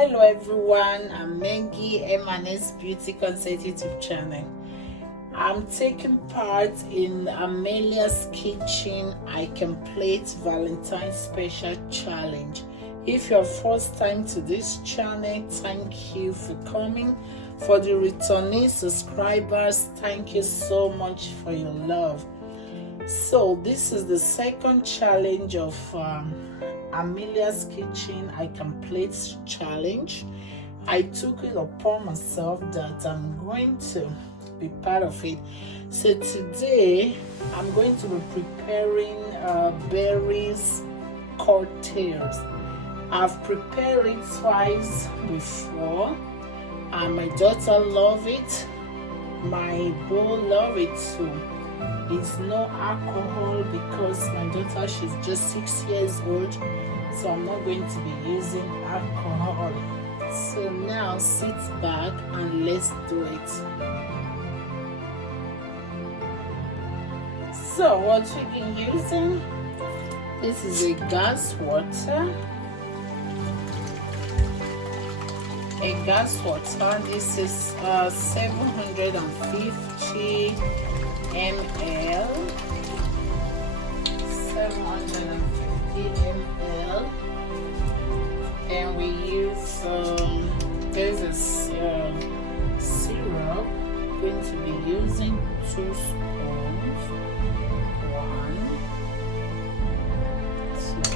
Hello everyone, I'm Mengi, M&S BeautyKonzept YouTube channel. I'm taking part in Amelia's Kitchen I Can Plate Valentine's Special Challenge. If you're first time to this channel, thank you for coming. For the returning subscribers, thank you so much for your love. So this is the second challenge of Amelia's Kitchen I Can Plate Challenge. I took it upon myself that I'm going to be part of it. So today I'm going to be preparing berries cocktails. I've prepared it twice before and my daughter loves it, my boy loves it too. It's no alcohol because my daughter, she's just 6 years old, so I'm not going to be using alcohol. So now sit back and let's do it. So what we've been using, this is a gas water. This is 750 ml. 750 ml. And we use there's a syrup. I'm going to be using 2 spoons. 1, 2.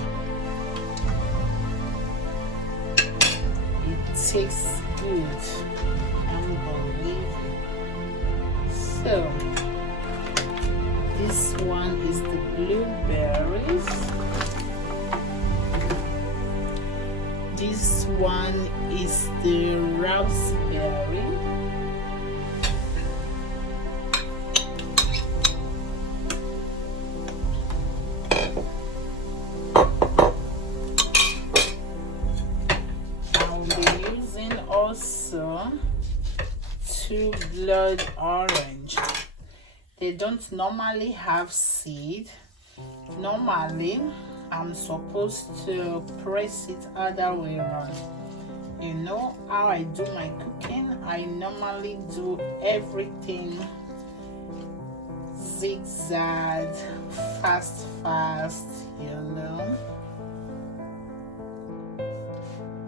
It tastes good. Unbelievable. So this one is the blueberries. This one is the raspberry. I'll be using also 2 blood orange. They don't normally have seed. Normally, I'm supposed to press it other way around. You know how I do my cooking? I normally do everything zigzag, fast, you know.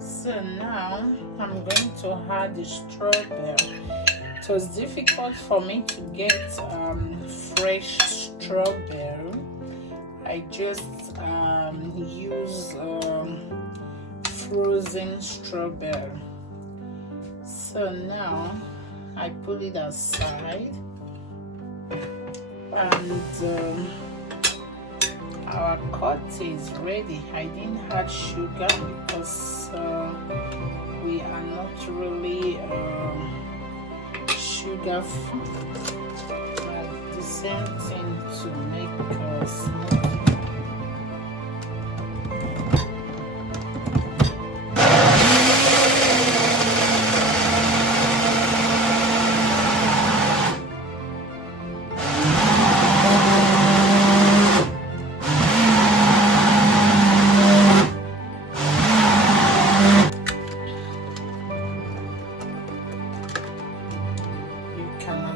So now I'm going to add the strawberry. It was difficult for me to get fresh strawberry. I just use frozen strawberry. So now I put it aside, and our cocktail is ready. I didn't add sugar because we are not really sugar free. The same thing to make smoothie.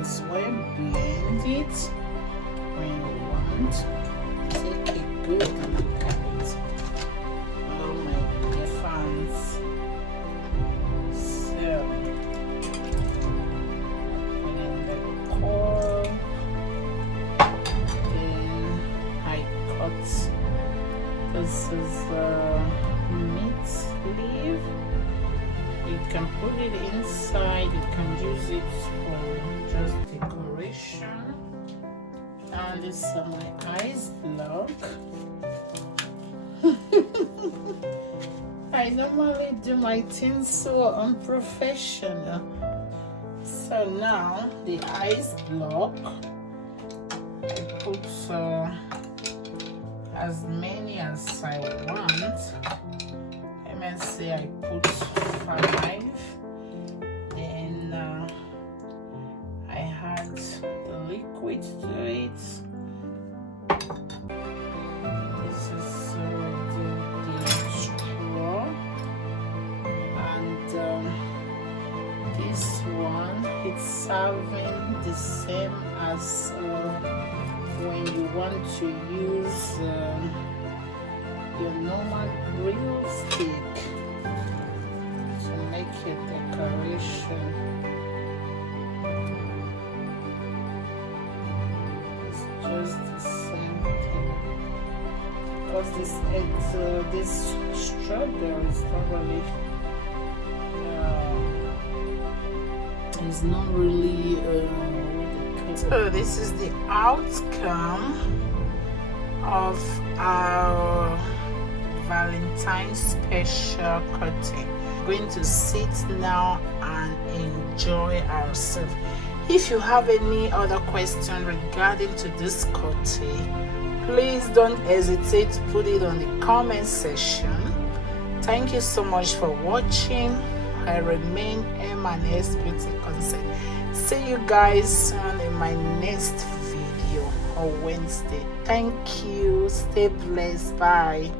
As well blend it when you want. Take a good look at it. Oh my dear fans. So put in the core. Then I cut, this is mint leaf. You can put it inside, you can use it for just decoration. And this is my ice block. I normally do my things so unprofessional. So now the ice block, I put as many as I want. Let's say I put 5. Then I add the liquid to it. This is the straw, and want to use your normal grill stick to make a decoration. It's just the same thing, because this strawberry is not really it's not really so this is the outcome of our Valentine's special cocktail. We're going to sit now and enjoy ourselves. If you have any other question regarding to this cocktail, please don't hesitate to put it on the comment section. Thank you so much for watching. I remain M&S BeautyKonzept. See you guys soon in my next video on Wednesday. Thank you. Stay blessed. Bye.